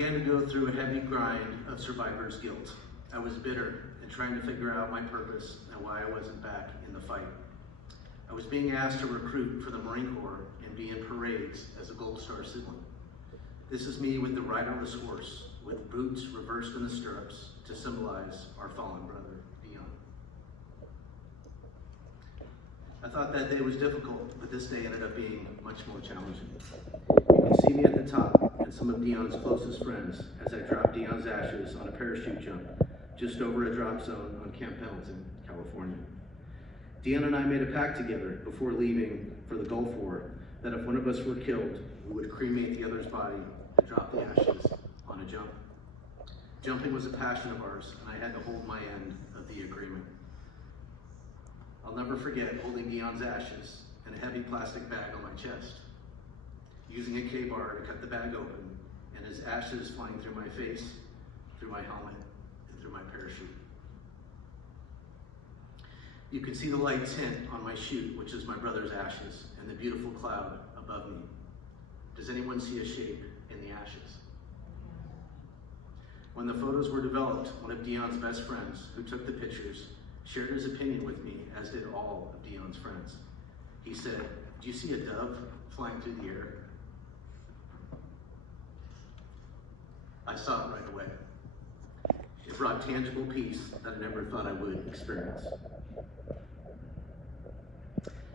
began to go through a heavy grind of survivor's guilt. I was bitter and trying to figure out my purpose and why I wasn't back in the fight. I was being asked to recruit for the Marine Corps and be in parades as a Gold Star sibling. This is me with the riderless horse, with boots reversed in the stirrups to symbolize our fallen brother, Dion. I thought that day was difficult, but this day ended up being much more challenging. You can see me at the top and some of Dion's closest friends as I drop Dion's ashes on a parachute jump just over a drop zone on Camp Pendleton, California. Dion and I made a pact together before leaving for the Gulf War that if one of us were killed, we would cremate the other's body and drop the ashes on a jump. Jumping was a passion of ours, and I had to hold my end of the agreement. I'll never forget holding Dion's ashes and a heavy plastic bag on my chest, using a K-bar to cut the bag open, and his ashes flying through my face, through my helmet, and through my parachute. You can see the light tint on my chute, which is my brother's ashes, and the beautiful cloud above me. Does anyone see a shape in the ashes? When the photos were developed, one of Dion's best friends, who took the pictures, shared his opinion with me, as did all of Dion's friends. He said, "Do you see a dove flying through the air?" I saw it right away. It brought tangible peace that I never thought I would experience.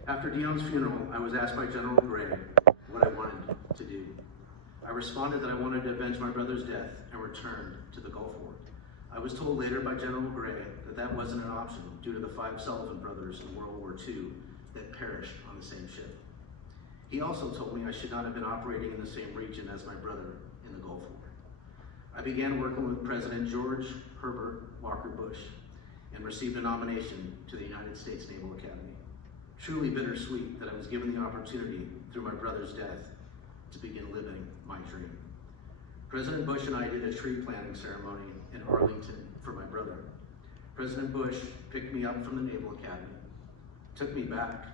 After Dion's funeral, I was asked by General Gray what I wanted to do. I responded that I wanted to avenge my brother's death and return to the Gulf War. I was told later by General Gray that that wasn't an option due to the 5 Sullivan brothers in World War II that perished on the same ship. He also told me I should not have been operating in the same region as my brother in the Gulf War. I began working with President George Herbert Walker Bush and received a nomination to the United States Naval Academy. Truly bittersweet that I was given the opportunity through my brother's death to begin living my dream. President Bush and I did a tree planting ceremony in Arlington for my brother. President Bush picked me up from the Naval Academy, took me back,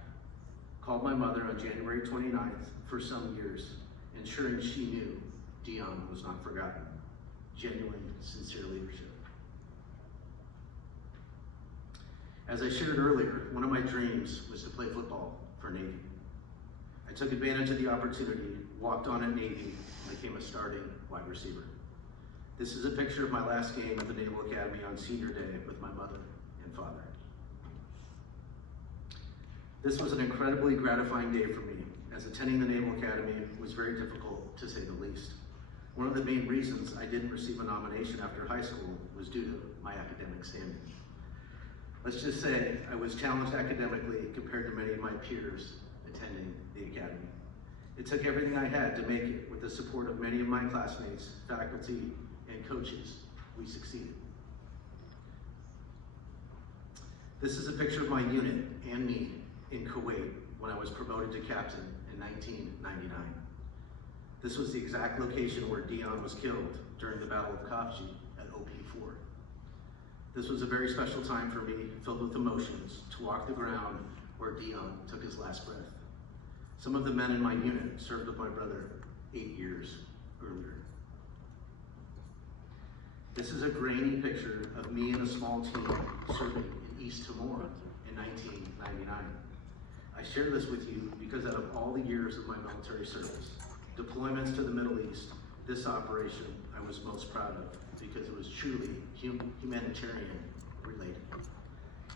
called my mother on January 29th for some years, ensuring she knew Dion was not forgotten. Genuine, sincere leadership. As I shared earlier, one of my dreams was to play football for Navy. I took advantage of the opportunity, walked on at Navy, and became a starting wide receiver. This is a picture of my last game at the Naval Academy on senior day with my mother and father. This was an incredibly gratifying day for me, as attending the Naval Academy was very difficult, to say the least. One of the main reasons I didn't receive a nomination after high school was due to my academic standing. Let's just say I was challenged academically compared to many of my peers attending the academy. It took everything I had to make it. With the support of many of my classmates, faculty, and coaches, we succeeded. This is a picture of my unit and me in Kuwait when I was promoted to captain in 1999. This was the exact location where Dion was killed during the Battle of Khafji at OP4. This was a very special time for me, filled with emotions, to walk the ground where Dion took his last breath. Some of the men in my unit served with my brother 8 years earlier. This is a grainy picture of me and a small team serving in East Timor in 1999. I share this with you because out of all the years of my military service, deployments to the Middle East, this operation I was most proud of because it was truly humanitarian related.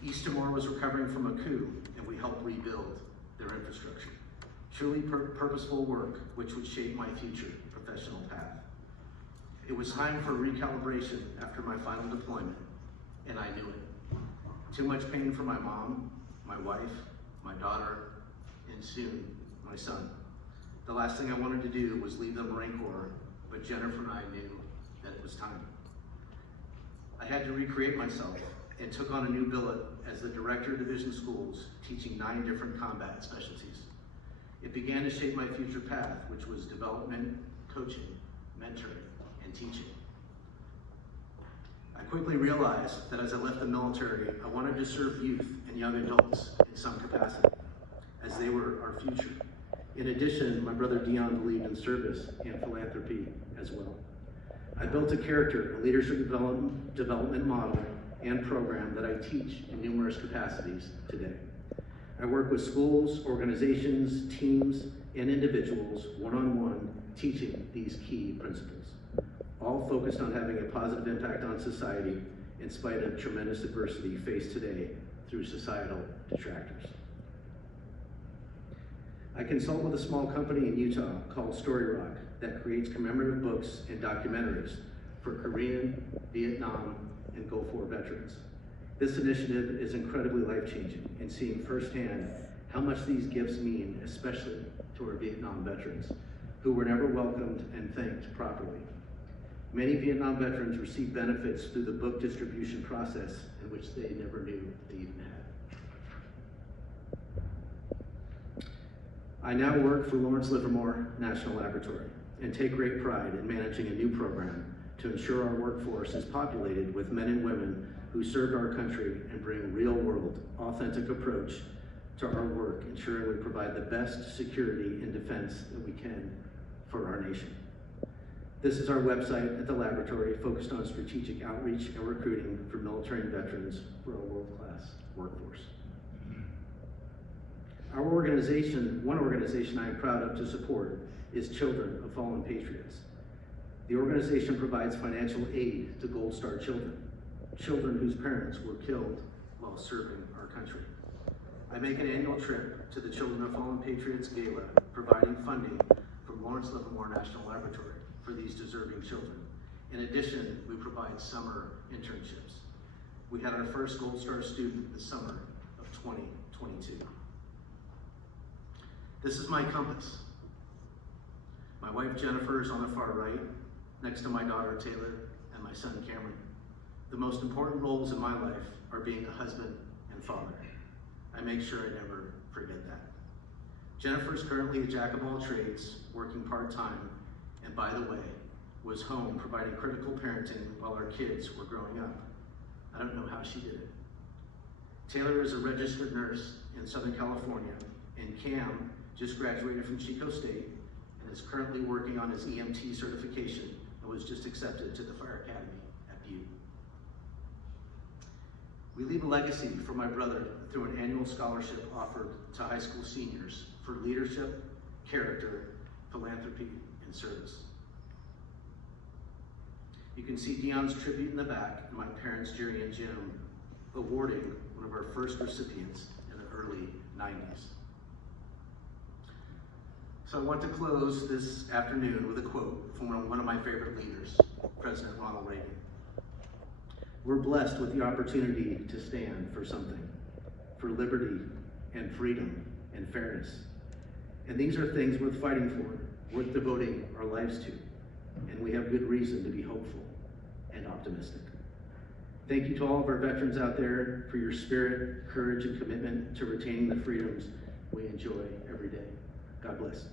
East Timor was recovering from a coup, and we helped rebuild their infrastructure. Truly purposeful work which would shape my future professional path. It was time for recalibration after my final deployment, and I knew it. Too much pain for my mom, my wife, my daughter, and soon my son. The last thing I wanted to do was leave the Marine Corps, but Jennifer and I knew that it was time. I had to recreate myself and took on a new billet as the director of division schools, teaching 9 different combat specialties. It began to shape my future path, which was development, coaching, mentoring, and teaching. I quickly realized that as I left the military, I wanted to serve youth and young adults in some capacity, as they were our future. In addition, my brother Dion believed in service and philanthropy as well. I built a character and leadership development model and program that I teach in numerous capacities today. I work with schools, organizations, teams, and individuals one-on-one teaching these key principles, all focused on having a positive impact on society in spite of tremendous adversity faced today through societal detractors. I consult with a small company in Utah called Story Rock that creates commemorative books and documentaries for Korean, Vietnam, and Gulf War veterans. This initiative is incredibly life-changing in seeing firsthand how much these gifts mean, especially to our Vietnam veterans, who were never welcomed and thanked properly. Many Vietnam veterans receive benefits through the book distribution process in which they never knew they even had. I now work for Lawrence Livermore National Laboratory and take great pride in managing a new program to ensure our workforce is populated with men and women who served our country and bring real-world, authentic approach to our work, ensuring we provide the best security and defense that we can for our nation. This is our website at the laboratory, focused on strategic outreach and recruiting for military and veterans for a world-class workforce. Our organization, one organization I am proud of to support, is Children of Fallen Patriots. The organization provides financial aid to Gold Star children, children whose parents were killed while serving our country. I make an annual trip to the Children of Fallen Patriots Gala, providing funding from Lawrence Livermore National Laboratory for these deserving children. In addition, we provide summer internships. We had our first Gold Star student this summer of 2022. This is my compass. My wife Jennifer is on the far right, next to my daughter Taylor and my son Cameron. The most important roles in my life are being a husband and father. I make sure I never forget that. Jennifer is currently a jack of all trades, working part-time, and by the way, was home providing critical parenting while our kids were growing up. I don't know how she did it. Taylor is a registered nurse in Southern California, and Cam just graduated from Chico State and is currently working on his EMT certification and was just accepted to the Fire Academy at Butte. We leave a legacy for my brother through an annual scholarship offered to high school seniors for leadership, character, philanthropy, and service. You can see Dion's tribute in the back, and my parents, Jerry and Jim, awarding one of our first recipients in the early 90s. So I want to close this afternoon with a quote from one of my favorite leaders, President Ronald Reagan. We're blessed with the opportunity to stand for something, for liberty and freedom and fairness. And these are things worth fighting for, worth devoting our lives to. And we have good reason to be hopeful and optimistic. Thank you to all of our veterans out there for your spirit, courage, and commitment to retaining the freedoms we enjoy every day. God bless.